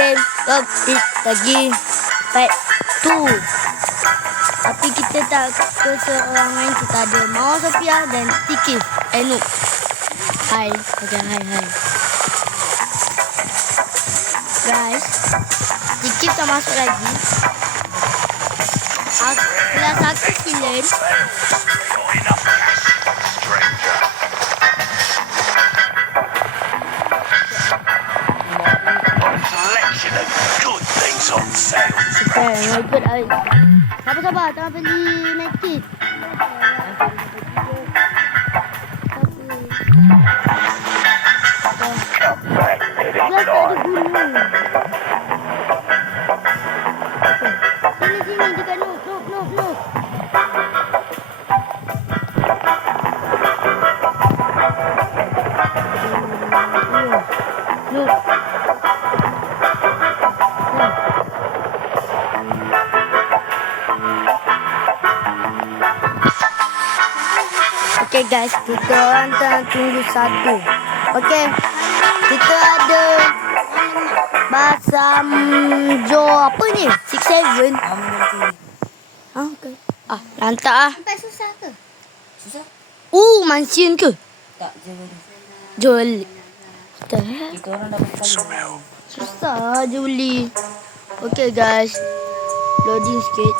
game Love It lagi Part 2. Tapi kita tak ke seorang main. Kita ada Mawar Sofia dan Tikif Noob. Hai. Okay, hai. Guys, Tikif tak masuk lagi. Kelas aku silent. Ikut sabar, tak beli medkit. Dia tak ada guna. Sini dekat Noob. Okay guys, kita orang tunggu satu. Okay, kita ada Basam Jo apa ni? 67. Okay. Lantak ah. Sampai susah ke? Susah? Mansion ke? Tak, Jol. kita orang dapat kali. Susah je beli. Okay guys, loading sikit.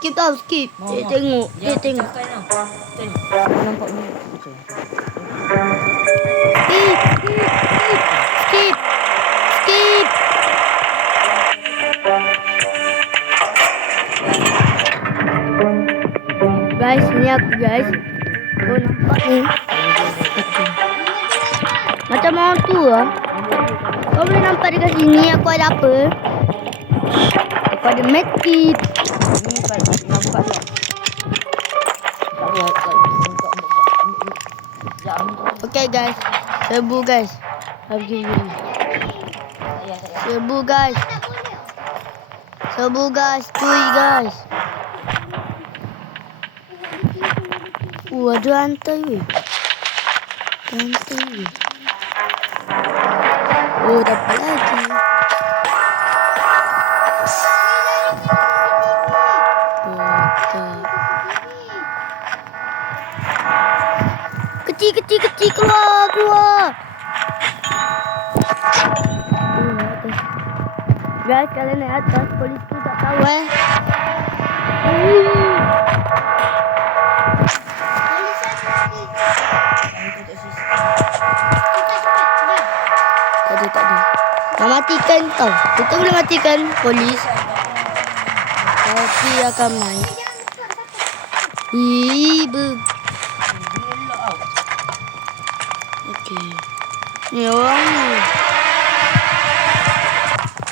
Skip tau, skip. Tengok. Nampak ni. Skip. Guys, ni aku guys. Oh, nampak ni. Macam orang tu lah. Kau boleh nampak dekat sini aku ada apa? Aku ada medkit. Ni nampak tak? Okay guys, serbu guys. Serbu guys, cuy guys. Ada rantai weh. Oh, dapat lagi. Kecil keluar. Guys, kalian naik atas, polis tu tak tahu Tak ada. Nak matikan tau. Kita boleh matikan polis. Tapi akan main. Okey. Ni orang ni.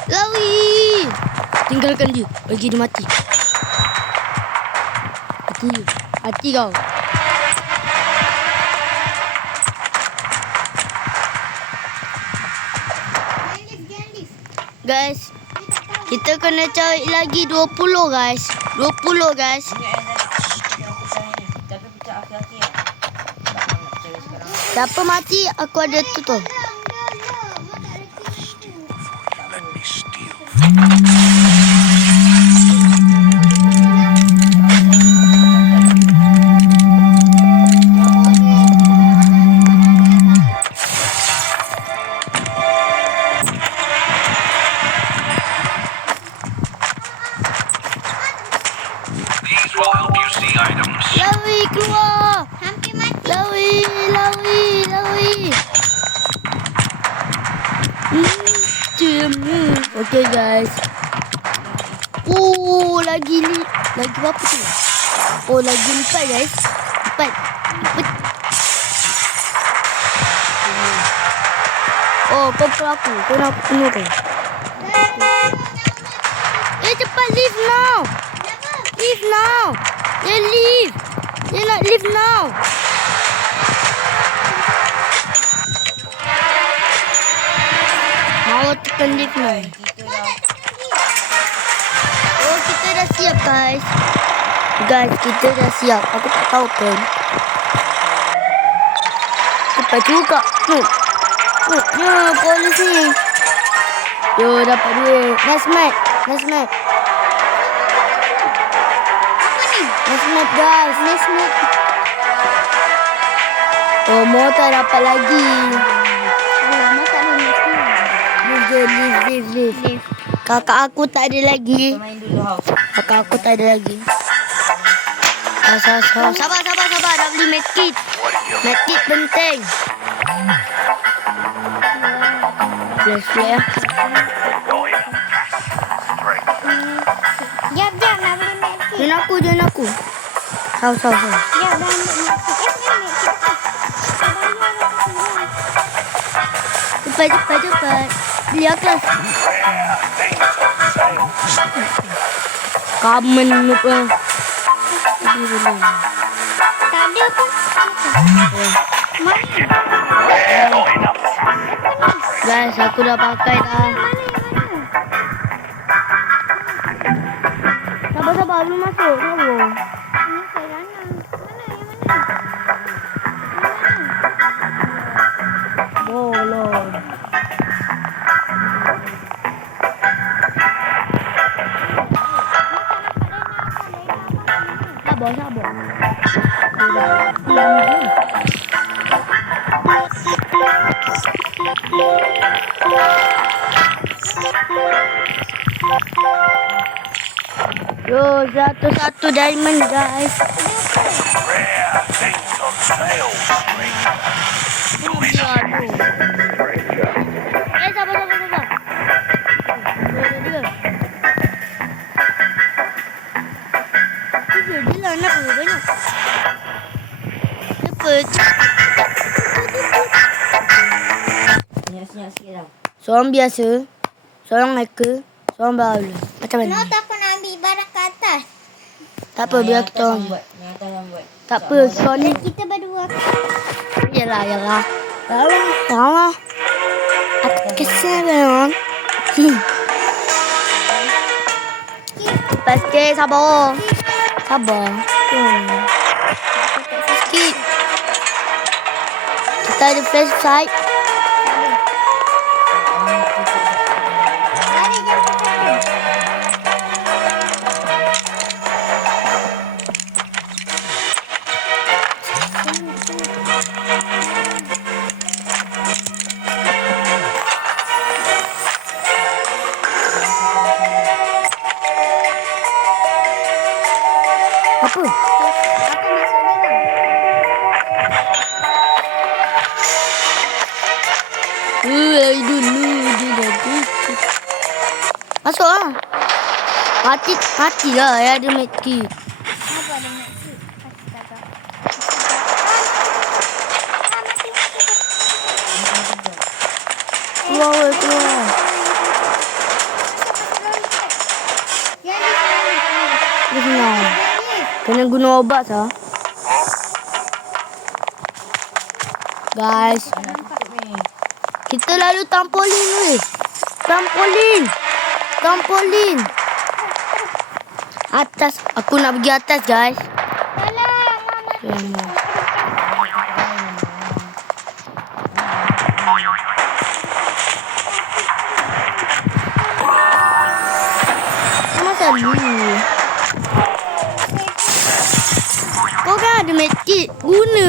Lari. Tinggalkan dia. Bagi dia mati. Hati kau. Guys, kita kena cari lagi 20 guys. 20 guys. Siapa mati aku ada tu tu. Lari keluar. Hampir mati. Lari. Okay guys. Lagi berapa tu? Lagi 4 guys. 4. Kau pelaku. Kau nak bunuh kau. Cepat leave now. Leave now. Dia nak leave now. Mau tekan leave now. Kita dah siap guys. Kita dah siap. Aku tak tahu kan. Cepat juga. Ya, polis ni. Yo, dapat duit. Next match. Apa ni? Next match, guys. Next match. Oh, Mo tak dapat lagi. Lama tak ada next match. Leave. Kakak aku tak ada lagi. Kita main dulu, Haus. Kakak aku tak ada lagi. Sabar. Dah beli medkit. Medkit penting. Flash ya. Jap, nak beli match. Jangan aku. Sabar. Jap, dah ambil match. Cepat. Beli atas. Kamen lupa. Tak ada pun. Mana? Guys, aku dah pakai dah. Sabar, belum masuk. Sabar. Ini kerana. Mana? Bolong. Sabar. Yo, satu diamond, guys. Sabar. Dia nak banyak. Cepat. Senyap sikit dah. Seorang biasa, seorang hacker, seorang baru. Macam mana? Kenapa tak pun ambil barang ke atas? Tak apa, biar kita orang. Yang atas yang buat. Tak apa, Sony. Kita berdua. Yalah. Yalah. Kesal kan? Sikit, sabar. Sikit. Kita ada flashlight. Lari jap. Apa? Aku masuk dalam. Lagi dulu dia dah tutup. Masuk lah. Mati lah ya ada medkit. Apa ada match? Astaga. Keluar. Dia senang. Kena guna obat sah. Guys, kita lalu trampolin weh. Trampolin. Atas. Aku nak pergi atas, guys. Masa dulu. Kau kan ada medkit. Guna.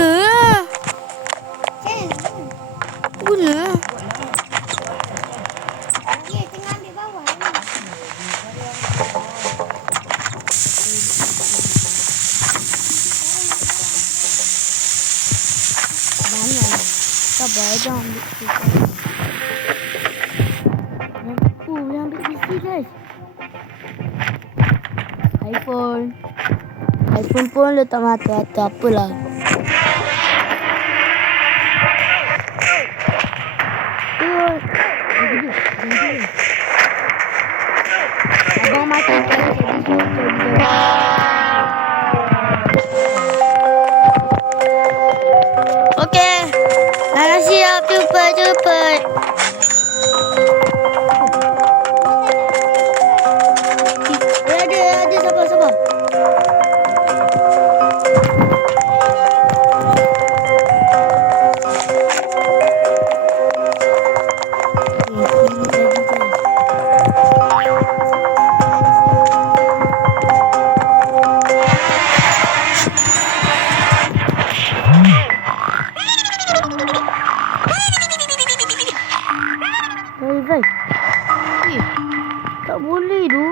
Ya, tengah ambil bawah ni. Banyak. Sabar, jangan ambil PC. Boleh ambil PC, guys. iPhone pun letak mata-mata. Apalah. Abang mati. Okey. Dah siap. Cepat. Ada. Sabar. guys. Eh, tak boleh tu.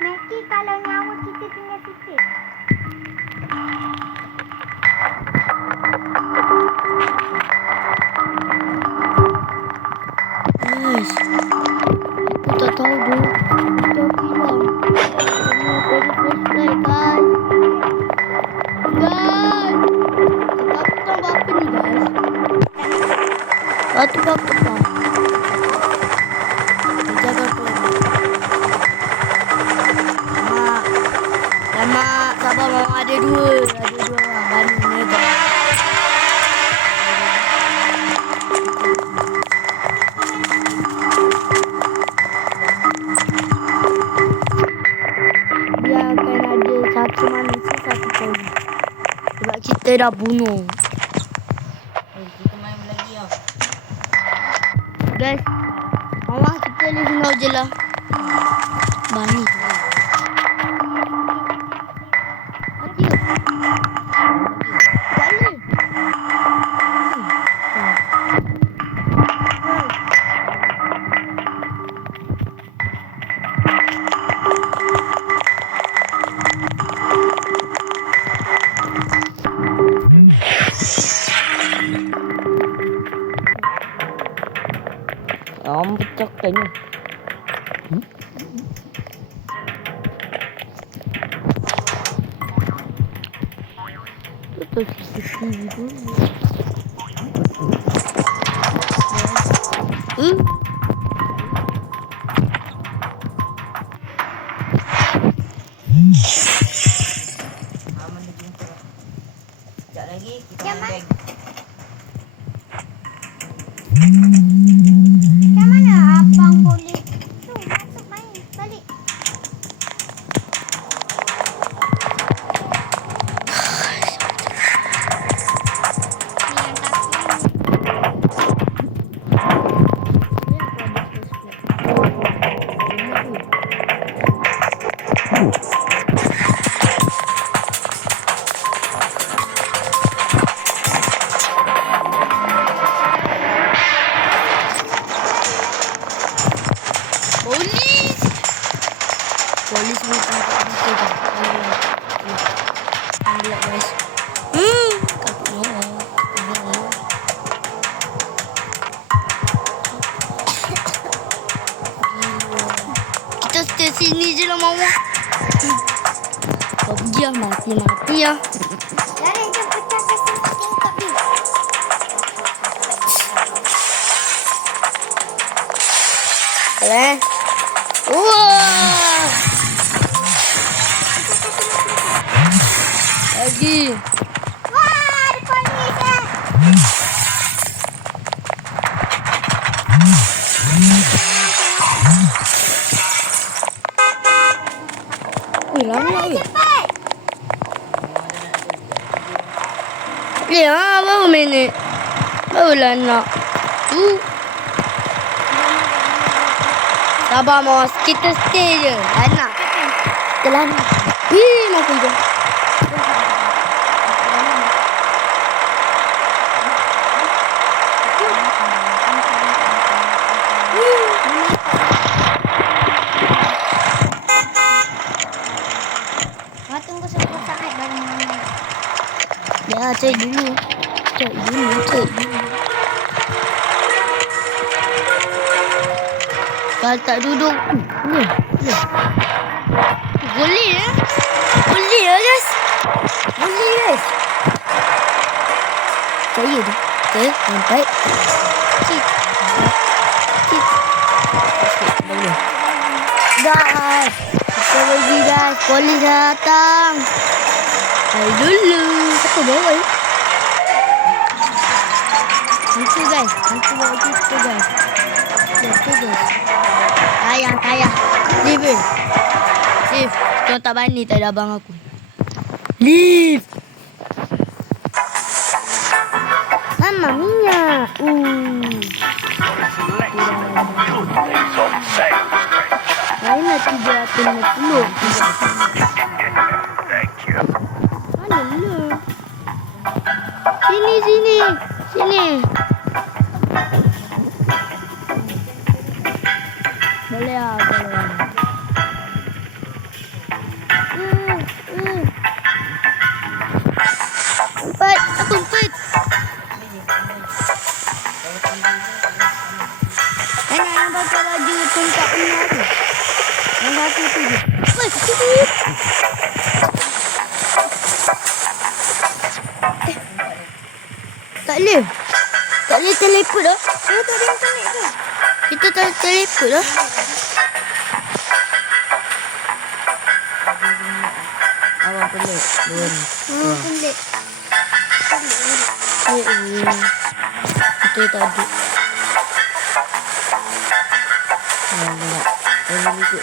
Meki kalau nyawa kita tinggal sikit. Guys, aku tak tahu tu. Jauh hilang. Kena beri flashlight guys. Guys, aku tambah apa ni guys? Batu apa? Jaga tu. Lama, sabar mama ada dua orang. Bandung ni tu. Dia akan ada satu manusia, satu polis. Sebab kita dah bunuh. Kita main lagi tau. Guys, mama kita ni senau je lah. Bani tu. Mati ke? Tak boleh. Pecah kayaknya. Tutup CCTV dulu. Aman dia jumpa. Sekejap lagi kita Yang main mana? bank. Macam mana abang boleh tu masuk main balik? Ni yang takut. Polis! Polis boleh tangkap kita kan? Ambil guys. Takut nyawa. Kita stay sini je lah mama. Kau pergi lah mati-mati lah. Jangan dia pecahkan tingkap ni. Boleh? Wah! Lagi. Wah, ada polis eh. Ui, lama Lari weh. cepat. Ya, baru minit. Barulah nak. Tu. Sabar Mos, kita stay je. Anak. Kita lari. Mampu je. Wah, tunggu sampai saat baru main. Ya, cek dulu. Cek dulu. Kalau tak duduk. Boleh ya? Boleh ya guys? Boleh guys? Saya tu. Okay, sampai. Cik. Boleh. Guys. Kita pergi guys. Polis datang. Hai dulu. Siapa bawa ni? Hantu guys. Hantu bawa kita guys. Okay guys. Tayang. Leave. Kau tak bani tak ada abang aku. Leave. Mamma mia. Mana 350? Mana lu? Sini. Boleh lah, boleh lah. Empat, aku empat. Enak yang pakai baju tongkat penuh tu. Yang satu tu je. Weh, sikit. Tak boleh. Tak boleh teleport dah. Oh, tak ada internet ke? Kita tak boleh teleport dah. Awak pelik. Dua ni. Pelik. Kita tak ada. Awak nak. Awak ikut.